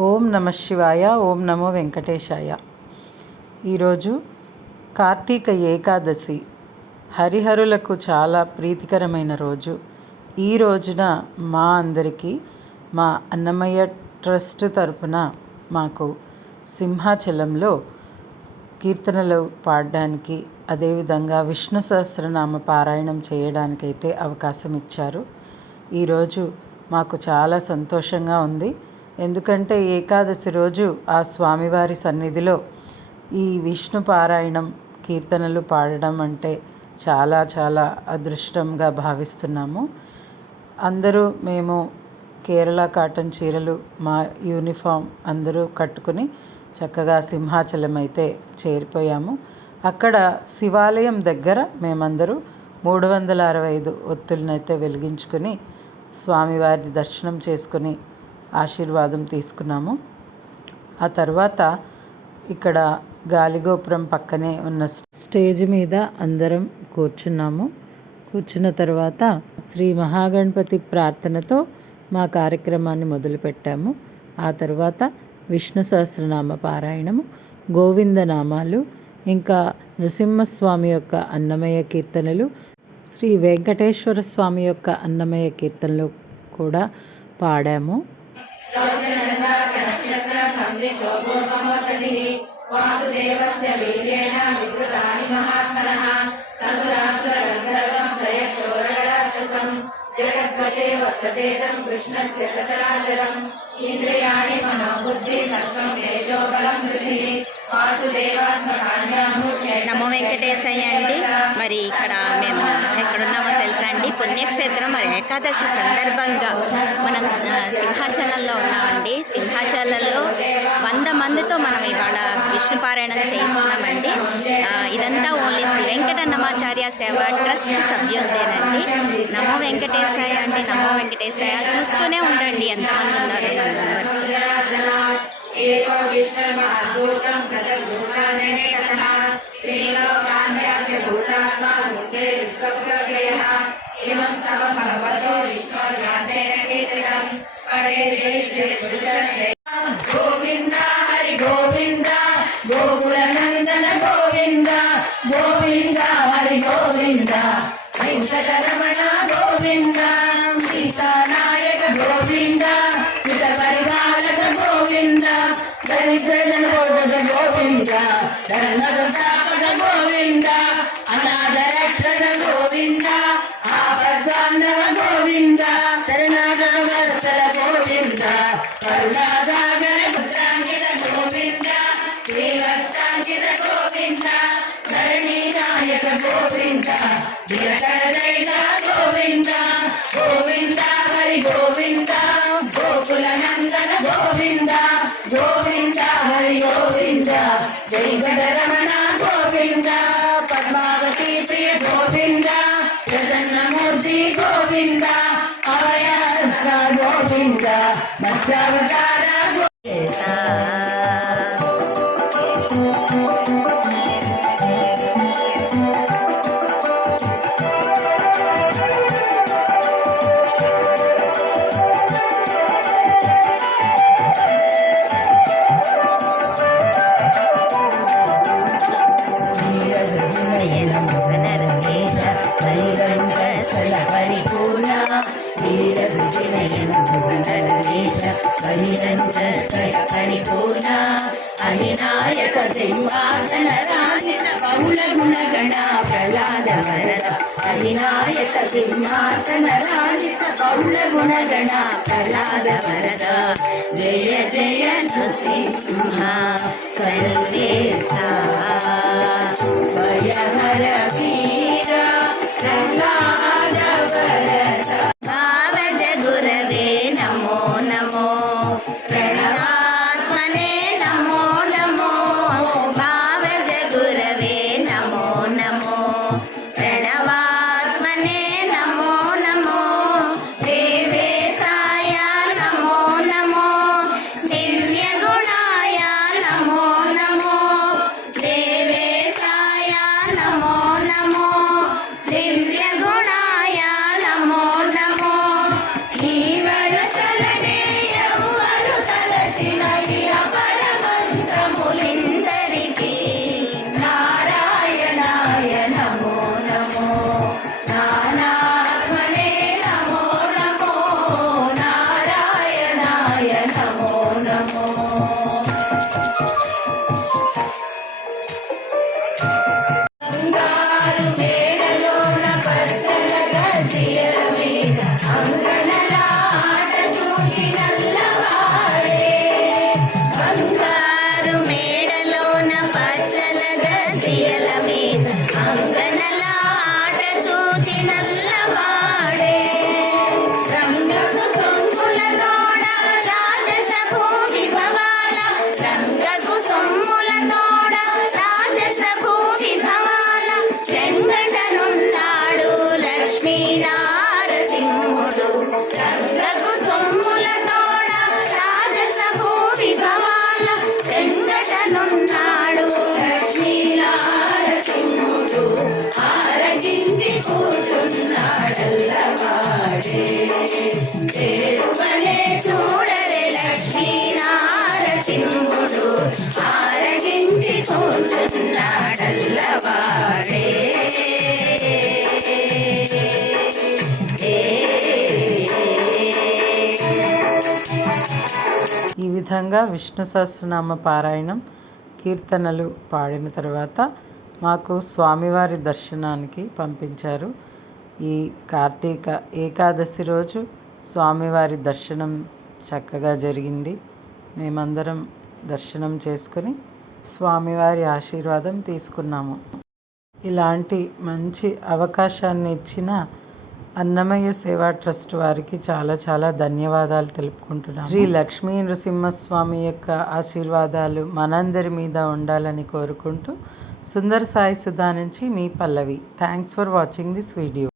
ఓం నమ శివాయ. ఓం నమో వెంకటేశాయ. ఈరోజు కార్తీక ఏకాదశి, హరిహరులకు చాలా ప్రీతికరమైన రోజు. ఈ రోజున మా అందరికీ మా అన్నమయ్య ట్రస్ట్ తరపున మాకు సింహాచలంలో కీర్తనలు పాడడానికి, అదేవిధంగా విష్ణు సహస్రనామ పారాయణం చేయడానికైతే అవకాశం ఇచ్చారు. ఈరోజు మాకు చాలా సంతోషంగా ఉంది. ఎందుకంటే ఏకాదశి రోజు ఆ స్వామివారి సన్నిధిలో ఈ విష్ణు పారాయణం, కీర్తనలు పాడడం అంటే చాలా చాలా అదృష్టంగా భావిస్తున్నాము. అందరూ మేము కేరళ కాటన్ చీరలు, మా యూనిఫామ్ అందరూ కట్టుకుని చక్కగా సింహాచలం అయితే చేరిపోయాము. అక్కడ శివాలయం దగ్గర మేమందరూ 365 ఒత్తులనైతే వెలిగించుకొని స్వామివారి దర్శనం చేసుకుని ఆశీర్వాదం తీసుకున్నాము. ఆ తర్వాత ఇక్కడ గాలిగోపురం పక్కనే ఉన్న స్టేజ్ మీద అందరం కూర్చున్నాము. కూర్చున్న తర్వాత శ్రీ మహాగణపతి ప్రార్థనతో మా కార్యక్రమాన్ని మొదలుపెట్టాము. ఆ తర్వాత విష్ణు సహస్రనామ పారాయణము, గోవిందనామాలు, ఇంకా నృసింహస్వామి యొక్క అన్నమయ్య కీర్తనలు, శ్రీ వెంకటేశ్వర స్వామి యొక్క అన్నమయ్య కీర్తనలు కూడా పాడాము. వాసుదేవస్య వీర్యేణ వికృతాని మహాత్మనః సహస్రాసుర గంధర్వం సయక్షోరరాక్షసం జగద్వశే వర్తతే తం కృష్ణస్య సచరాచరం ఇంద్రియాణి మనోబుద్ధి సత్వం తేజోబలం ధృతిః నమో వెంకటేశయ్య అండి. మరి ఇక్కడ మేము ఎక్కడున్నామో తెలుసా అండి? పుణ్యక్షేత్రం. మరి ఏకాదశి సందర్భంగా మనం సింహాచలంలో ఉన్నామండి. సింహాచలంలో 100 మందితో మనం ఇవాళ విష్ణు పారాయణం చేస్తున్నామండి. ఇదంతా ఓన్లీ శ్రీ వెంకటన్నమాచార్య సేవ ట్రస్ట్ సభ్యులదేనండి. నమో వెంకటేశయ్య అండి. నమో వెంకటేశయ్య. చూస్తూనే ఉండండి ఎంతమంది ఉన్నారు మన మెంబర్స్. ఏకో విష్ణుర్మద్భూతం ప్రజభూతానేకః త్రిలోకాన్యాప్య భూతాత్మా మూర్తే విశ్వవ్యయః ఇమం సవ భగవతో విష్ణుర్వ్యాసేన కీర్తితం పఠేతే జయపురుషస్య గోవింద హరి గోవింద గోకులనందన గోవింద గోవింద హరి గోవింద వెంకటరమణ గోవింద సీతానాయక గోవింద చిత పరిపాలక గోవింద దరిద్రజన గోవింద ధర్మదాపక గోవింద అనాథ రక్షక గోవింద ఆపద్బాంధవ గోవింద శరణాగత వత్సల గోవింద కరుణాసాగర పుత్రాంకిత గోవింద శ్రీవత్సాంకిత గోవింద ధరణీ నాయక గోవింద దినకరైక గోవింద గోవింద హరి గోవింద గోకుల నందన గోవింద గోవింద హరి గోవింద వెంకటరమణ గోవింద పద్మావతి ప్రియ గోవింద ప్రసన్నమూర్తి గోవింద అభయహస్త గోవింద మత్స్యావతార పరిపూర్ణ అవినాయక సింహాసన రాజిత బహుళ గుణగణ ప్రహ్లాద వరద అవినాయక సింహాసన రాజిత బహుళ గుణగణ ప్రహ్లాద వరద జయ జయ నృసింహ సర్వేశ భయహర వీర ప్రహ్లాద వరద భావజ గురవే నమో నమో ప్రణవాత్మనే నమో నమో భావజ గురవే నమో నమో ప్రణవాత్మనే నమో నమో దేవేశాయ నమో నమో దివ్య గుణాయ నమో నమో దేవేశాయ నమో నమో దివ్య గుణాయ నమో నమో చేరువనే చూడవే లక్ష్మీ నారసింహుడు ఆరగించి కూర్చున్నాడల్లవాడే. ఈ విధంగా విష్ణు సహస్రనామ పారాయణం కీర్తనలు పాడిన తర్వాత మాకు స్వామివారి దర్శనానికి పంపించారు. ఈ కార్తీక ఏకాదశి రోజు స్వామివారి దర్శనం చక్కగా జరిగింది. మేమందరం దర్శనం చేసుకుని స్వామివారి ఆశీర్వాదం తీసుకున్నాము. ఇలాంటి మంచి అవకాశాన్ని ఇచ్చిన అన్నమయ్య సేవా ట్రస్ట్ వారికి చాలా చాలా ధన్యవాదాలు తెలుపుకుంటున్నాను. శ్రీ లక్ష్మీ నృసింహస్వామి యొక్క ఆశీర్వాదాలు మనందరి మీద ఉండాలని కోరుకుంటూ సుందర్ సాయి సుధా నుంచి మీ Pallavi. Thanks for watching this video.